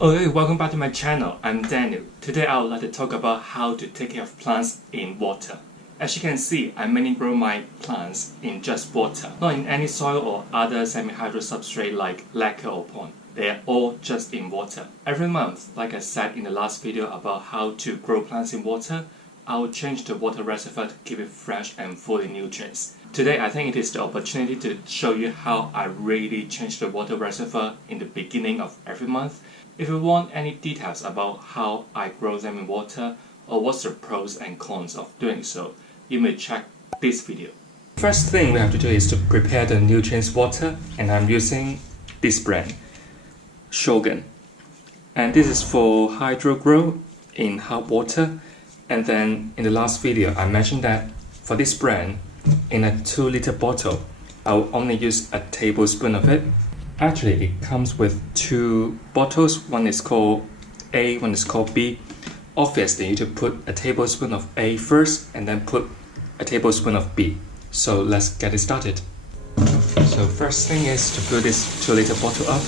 Oh hey, welcome back to my channel. I'm Daniel. Today I would like to talk about how to take care of plants in water. As you can see, I mainly grow my plants in just water, not in any soil or other semi-hydro substrate like lacquer or pond. They are all just in water. Every month, like I said in the last video about how to grow plants in water, I will change the water reservoir to keep it fresh and full of nutrients. Today I think it is the opportunity to show you how I really change the water reservoir in the beginning of every month. If you want any details about how I grow them in water or what's the pros and cons of doing so, you may check this video. First thing we have to do is to prepare the nutrients water, and I'm using this brand, Shogun. And this is for hydro grow in hot water. And then in the last video I mentioned that for this brand, in a 2-liter bottle, I will only use a tablespoon of it. Actually, it comes with 2 bottles. One is called A, one is called B. Obviously, you need to put a tablespoon of A first and then put a tablespoon of B. So let's get it started. So first thing is to fill this 2-liter bottle up.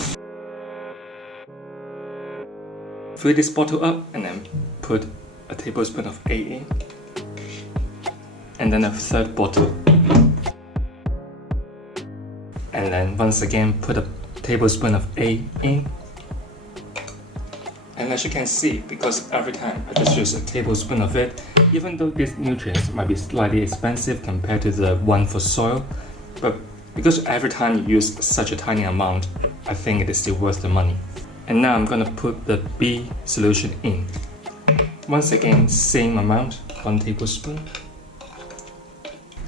Fill this bottle up and then put a tablespoon of A in. And then a third bottle. And then once again put a tablespoon of A in. And as you can see, because every time I just use a tablespoon of it, even though these nutrients might be slightly expensive compared to the one for soil, but because every time you use such a tiny amount, I think it is still worth the money. And now I'm gonna put the B solution in. Once again, same amount, 1 tablespoon.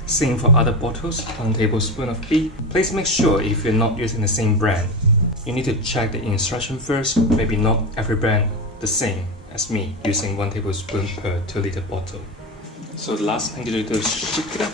Same for other bottles, 1 tablespoon of B. Please make sure if you're not using the same brand, you need to check the instruction first. Maybe not every brand the same as me, using 1 tablespoon per 2-liter bottle. So the last thing to do is shake it up.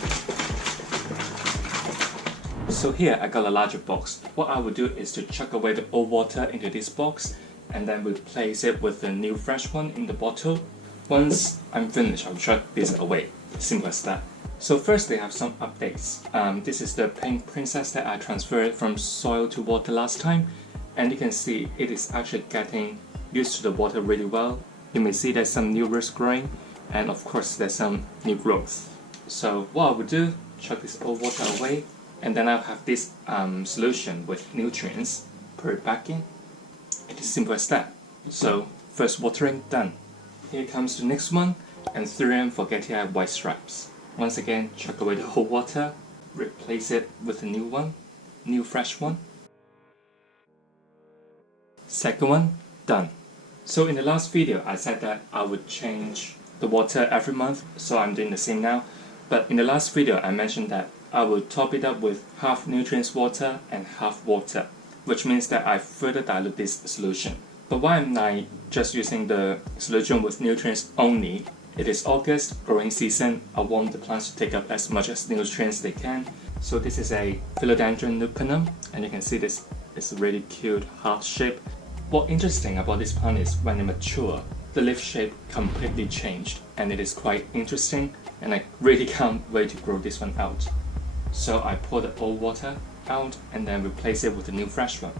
So here I got a larger box. What I would do is to chuck away the old water into this box and then replace it with the new fresh one in the bottle. Once I'm finished, I'll chuck this away. Simple as that. So first they have some updates. This is the pink princess that I transferred from soil to water last time, and you can see it is actually getting used to the water really well. You may see there's some new roots growing, and of course there's some new growth. So what I would do, chuck this old water away, and then I'll have this solution with nutrients, pour it back in. It is simple as that. So first watering done. Here comes the next one, Antherium Magnificat white stripes. Once again, chuck away the whole water, replace it with a new one, new fresh one. Second one, done. So in the last video, I said that I would change the water every month, so I'm doing the same now. But in the last video, I mentioned that I would top it up with half nutrients water and half water, which means that I further dilute this solution. But why am I just using the solution with nutrients only? It is August, growing season. I want the plants to take up as much as nutrients they can. So this is a Philodendron Glories, and you can see this is a really cute heart shape. What's interesting about this plant is when it matures, the leaf shape completely changed, and it is quite interesting, and I really can't wait to grow this one out. So I pour the old water out and then replace it with a new fresh one.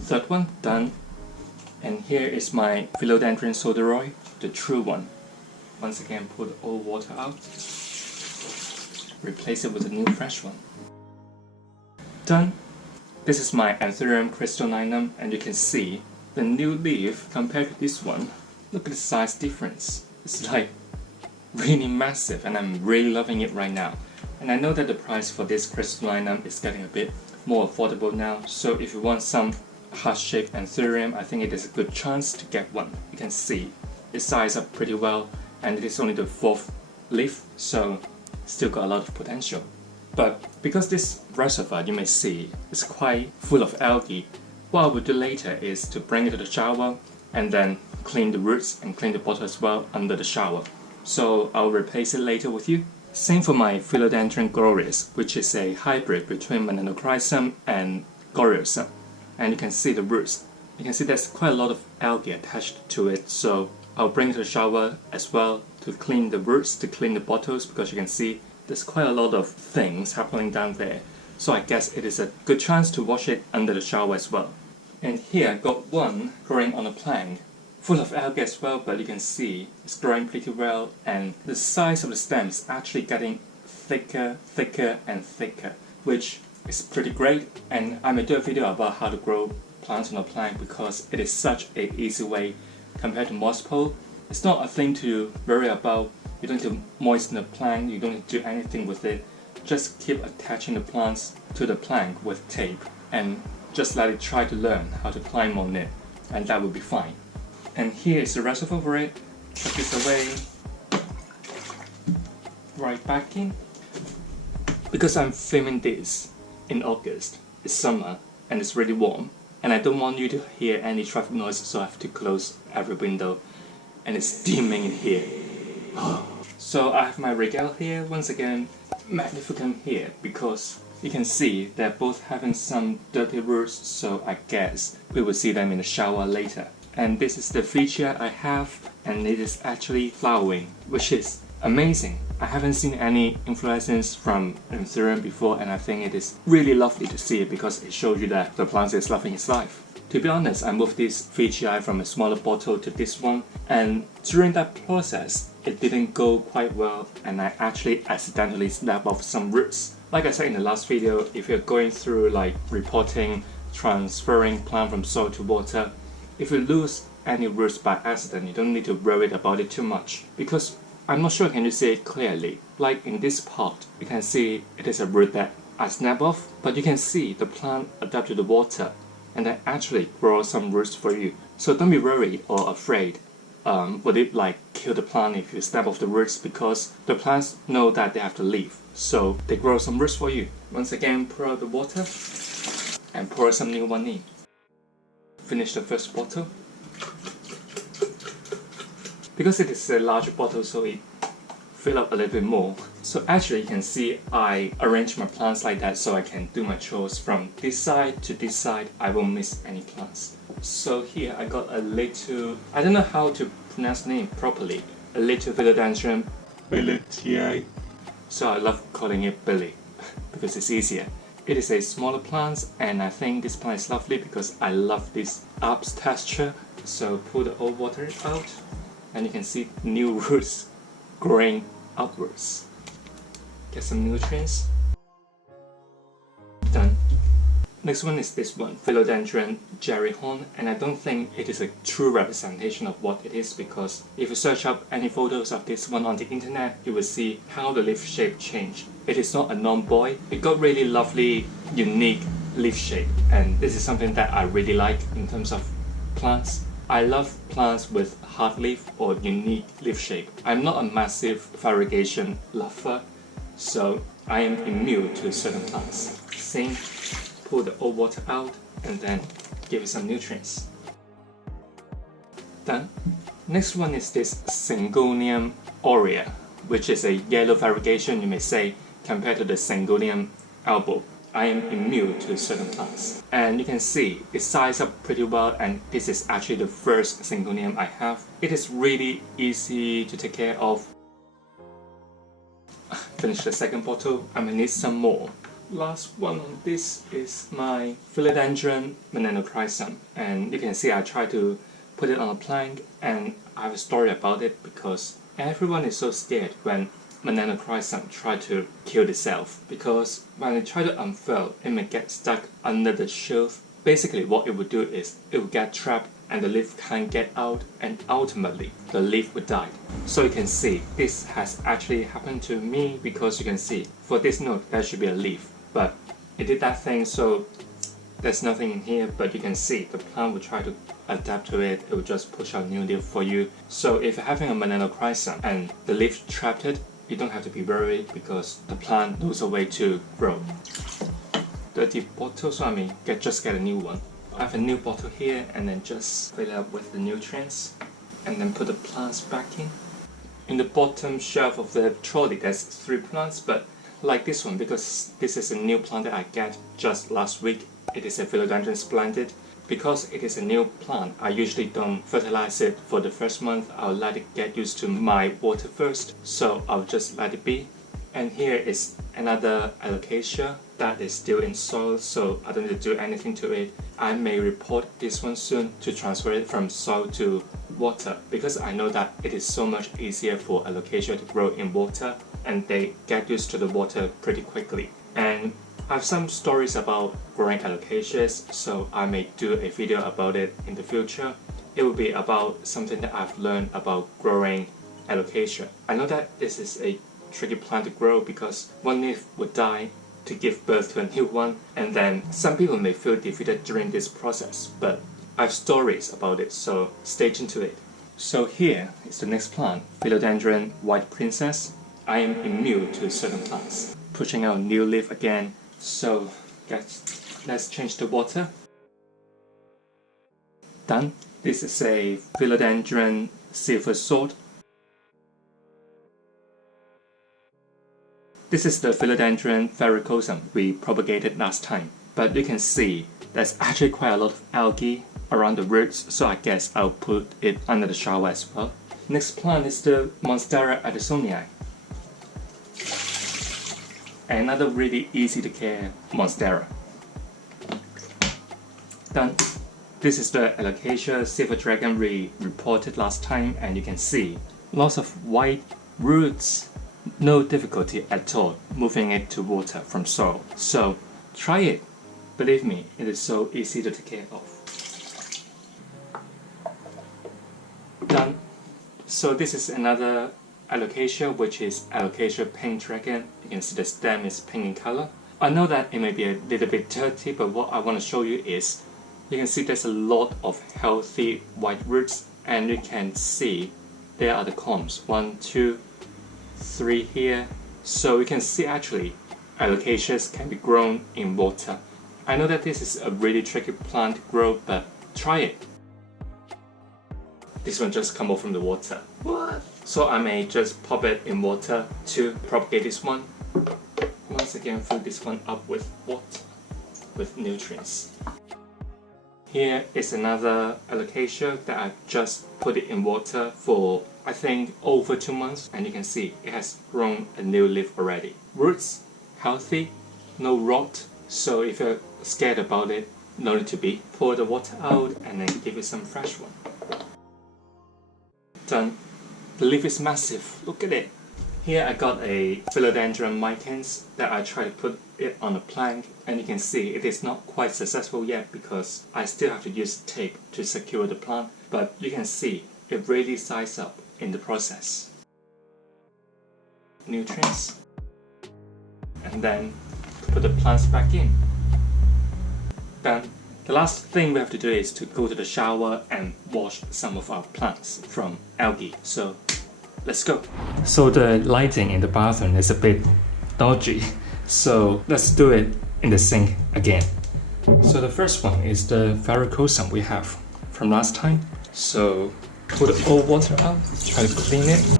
Third one, done. And here is my Philodendron Glories, the true one. Once again, pour the old water out, replace it with a new fresh one. Done! This is my Antherium crystallinum, and you can see the new leaf compared to this one. Look at the size difference. It's like really massive, and I'm really loving it right now. And I know that the price for this crystallinum is getting a bit more affordable now, so if you want some heart-shaped Antherium, I think it is a good chance to get one. You can see it sizes up pretty well, and it is only the 4th leaf, so still got a lot of potential. But because this reservoir, you may see, is quite full of algae, what I will do later is to bring it to the shower and then clean the roots and clean the bottle as well under the shower. So I'll replace it later with you. Same for my Philodendron Glories, which is a hybrid between Menanochryzum and Gloriosum. And you can see the roots. You can see there's quite a lot of algae attached to it, so I'll bring it to the shower as well to clean the roots, to clean the bottles, because you can see there's quite a lot of things happening down there. So I guess it is a good chance to wash it under the shower as well. And here I got one growing on a plank, full of algae as well, but you can see it's growing pretty well, and the size of the stem is actually getting thicker and thicker, which is pretty great. And I may do a video about how to grow plants on a plank because it is such an easy way compared to moss pole. It's not a thing to worry about. You don't need to moisten the plank, you don't need to do anything with it. Just keep attaching the plants to the plank with tape and just let it try to learn how to climb on it, and that will be fine. And here is the reservoir for it. Put this away, right back in. Because I'm filming this in August, it's summer and it's really warm, and I don't want you to hear any traffic noise, so I have to close every window, and it's steaming in here. So I have my regale here, once again, Magnificent here, because you can see they're both having some dirty roots, so I guess we will see them in the shower later. And this is the feature I have, and it is actually flowering, which is amazing. I haven't seen any inflorescence from Antherium before, and I think it is really lovely to see it because it shows you that the plant is loving its life. To be honest, I moved this VGI from a smaller bottle to this one, and during that process, it didn't go quite well, and I actually accidentally snapped off some roots. Like I said in the last video, if you're going through like repotting, transferring plant from soil to water, if you lose any roots by accident, you don't need to worry about it too much, because I'm not sure can you see it clearly. Like in this part, you can see it is a root that I snapped off, but you can see the plant adapt to the water, and that actually grow some roots for you. So don't be worried or afraid. Would it like kill the plant if you snap off the roots, because the plants know that they have to leave, so they grow some roots for you. Once again, pour out the water and pour some new one in. Finish the first bottle. Because it is a larger bottle, so it fill up a little bit more. So actually you can see I arrange my plants like that so I can do my chores from this side to this side. I won't miss any plants. So here I got a little, I don't know how to pronounce the name properly, a little Philodendron Glories. So I love calling it Billy because it's easier. It is a smaller plant, and I think this plant is lovely because I love this ups texture. So pull the old water out, and you can see new roots growing upwards. Get some nutrients. Done. Next one is this one, Philodendron Glories, and I don't think it is a true representation of what it is, because if you search up any photos of this one on the internet, you will see how the leaf shape changed. It is not a non-boy. It got really lovely, unique leaf shape, and this is something that I really like in terms of plants. I love plants with hard leaf or unique leaf shape. I'm not a massive variegation lover, so I am immune to certain plants. Same. Pull the old water out and then give it some nutrients. Done. Next one is this Syngonium Aurea, which is a yellow variegation, you may say, compared to the Syngonium Aurea. I am immune to certain plants. And you can see it sized up pretty well, and this is actually the first Syngonium I have. It is really easy to take care of. Finish the second bottle, I may need some more. Last one on this is my Philodendron Magnificat, and you can see I try to put it on a plank, and I have a story about it because everyone is so scared when Magnificat try to kill itself, because when it try to unfurl, it may get stuck under the shelf. Basically what it would do is it will get trapped and the leaf can't get out, and ultimately the leaf would die. So you can see this has actually happened to me, because you can see for this note there should be a leaf, but it did that thing, so there's nothing in here, but you can see the plant will try to adapt to it. It will just push out new leaf for you. So if you're having a Magnificat and the leaf trapped it, you don't have to be worried because the plant knows a way to grow. Dirty bottle, so I mean just get a new one. I have a new bottle here, and then just fill it up with the nutrients and then put the plants back in. In the bottom shelf of the trolley there's 3 plants, but like this one, because this is a new plant that I get just last week. It is a Philodendron Splendid. Because it is a new plant, I usually don't fertilize it for the first month. I'll let it get used to my water first, so I'll just let it be. And here is another alocasia that is still in soil, so I don't need to do anything to it. I may report this one soon to transfer it from soil to water, because I know that it is so much easier for alocasia to grow in water and they get used to the water pretty quickly. And I have some stories about growing alocasias, so I may do a video about it in the future. It will be about something that I've learned about growing alocasia. I know that this is a tricky plant to grow because one leaf would die to give birth to a new one, and then some people may feel defeated during this process, but I have stories about it, so stay tuned to it. So here is the next plant, Philodendron White Princess. I am immune to certain plants. Pushing out new leaf again, so let's change the water. Done. This is a Philodendron Silver Sword. This is the Philodendron verrucosum we propagated last time, but you can see there's actually quite a lot of algae around the roots, so I guess I'll put it under the shower as well. Next plant is the Monstera addisonii. Another really easy to care Monstera. Done. This is the Alocasia Silver Dragon we reported last time, and you can see lots of white roots. No difficulty at all moving it to water from soil. So try it. Believe me, it is so easy to take care of. Done. So this is another Alocasia, which is Alocasia Pink Dragon. You can see the stem is pink in color. I know that it may be a little bit dirty, but what I want to show you is you can see there's a lot of healthy white roots, and you can see there are the combs. 1, 2, 3 here. So we can see actually alocasias can be grown in water. I know that this is a really tricky plant to grow, but try it. This one just come out from the water. What? So I may just pop it in water to propagate this one. Once again, fill this one up with water, with nutrients. Here is another alocasia that I just put it in water for I think over 2 months, and you can see it has grown a new leaf already. Roots healthy, no rot, so if you're scared about it, no need to be. Pour the water out and then give it some fresh one. Done. The leaf is massive, look at it. Here I got a Philodendron micans that I try to put it on a plank, and you can see it is not quite successful yet because I still have to use tape to secure the plant, but you can see it really sizes up in the process. Nutrients, and then put the plants back in. Done. The last thing we have to do is to go to the shower and wash some of our plants from algae. So let's go. So the lighting in the bathroom is a bit dodgy, so let's do it in the sink again. So the first one is the verrucosum we have from last time. So put the old water out, try to clean it.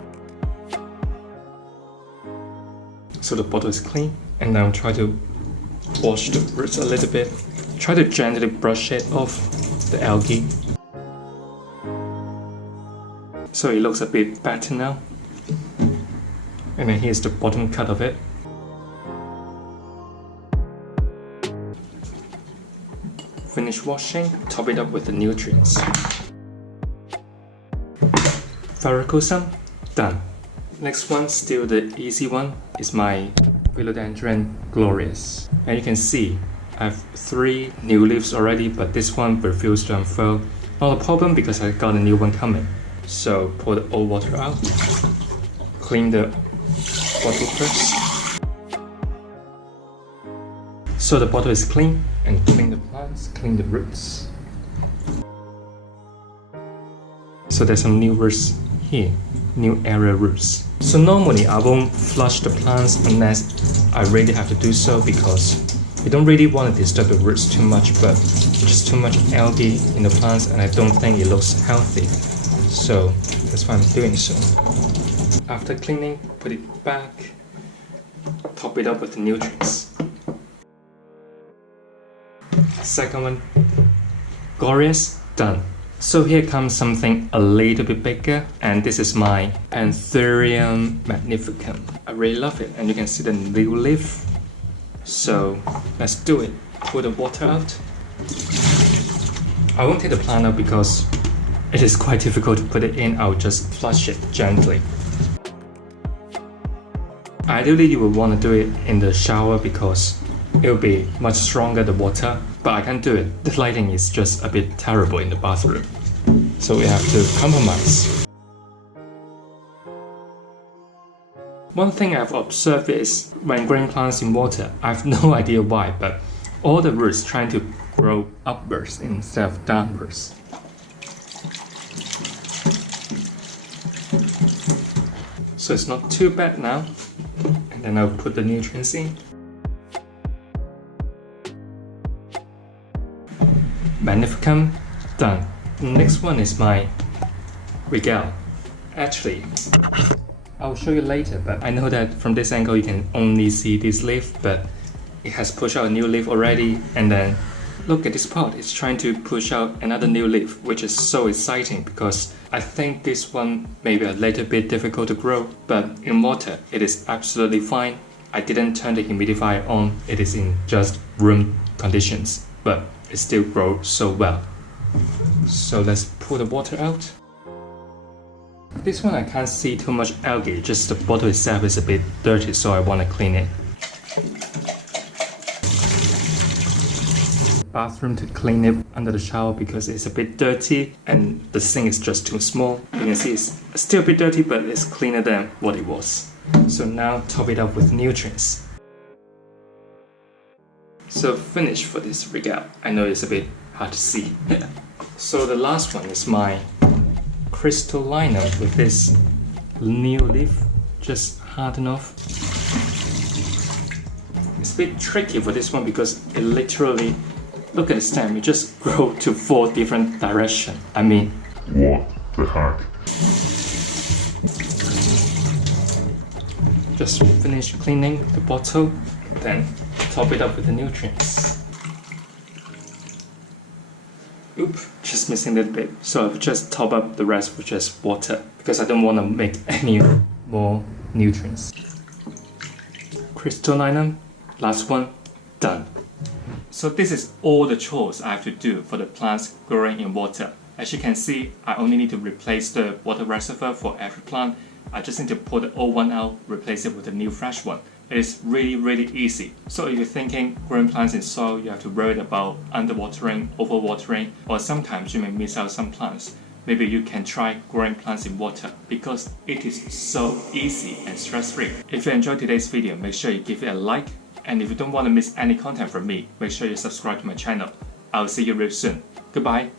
So the bottle is clean, and now try to wash the roots a little bit. Try to gently brush it off the algae. So it looks a bit better now. And then here's the bottom cut of it. Finish washing, top it up with the nutrients. Verrucosum, done. Next one, still the easy one, is my Philodendron Glories. And you can see I have 3 new leaves already, but this one refused to unfurl. Not a problem because I got a new one coming. So pour the old water out, clean the bottle first. So the bottle is clean, and clean the plants, clean the roots. So there's some new roots here, new area roots. So normally I won't flush the plants unless I really have to do so, because you don't really want to disturb the roots too much, but just too much algae in the plants and I don't think it looks healthy. So that's why I'm doing so. After cleaning, put it back, top it up with the nutrients. Second one, Glorious, done. So here comes something a little bit bigger, and this is my Antherium Magnificat. I really love it, and you can see the new leaf. So let's do it. Pour the water out. I won't take the plant out because it is quite difficult to put it in. I'll just flush it gently. Ideally, you would want to do it in the shower because it will be much stronger, the water, but I can't do it. The lighting is just a bit terrible in the bathroom. So we have to compromise. One thing I've observed is when growing plants in water, I have no idea why, but all the roots trying to grow upwards instead of downwards. So it's not too bad now. And then I'll put the nutrients in. Magnificum, done. The next one is my regale. Actually, I'll show you later, but I know that from this angle you can only see this leaf, but it has pushed out a new leaf already, and then look at this pot, it's trying to push out another new leaf, which is so exciting because I think this one may be a little bit difficult to grow, but in water it is absolutely fine. I didn't turn the humidifier on, it is in just room conditions, but it still grows so well. So let's pour the water out. This one I can't see too much algae, just the bottle itself is a bit dirty, so I want to clean it. Bathroom to clean it under the shower because it's a bit dirty and the sink is just too small. You can see it's still a bit dirty, but it's cleaner than what it was. So now top it up with nutrients. So finish for this regale. I know it's a bit hard to see. So the last one is my Crystallinum with this new leaf, just hard enough. It's a bit tricky for this one because it literally, look at the stem, it just grows to 4 different directions. I mean, what the heck? Just finish cleaning the bottle, then top it up with the nutrients. Oop, just missing a little bit. So I've just top up the rest with just water because I don't want to make any more nutrients. Crystallinum, last one, done. So this is all the chores I have to do for the plants growing in water. As you can see, I only need to replace the water reservoir for every plant. I just need to pull the old one out, replace it with a new fresh one. It is really easy. So if you're thinking growing plants in soil, you have to worry about underwatering, overwatering, or sometimes you may miss out some plants. Maybe you can try growing plants in water because it is so easy and stress-free. If you enjoyed today's video, make sure you give it a like. And if you don't want to miss any content from me, make sure you subscribe to my channel. I'll see you real soon. Goodbye.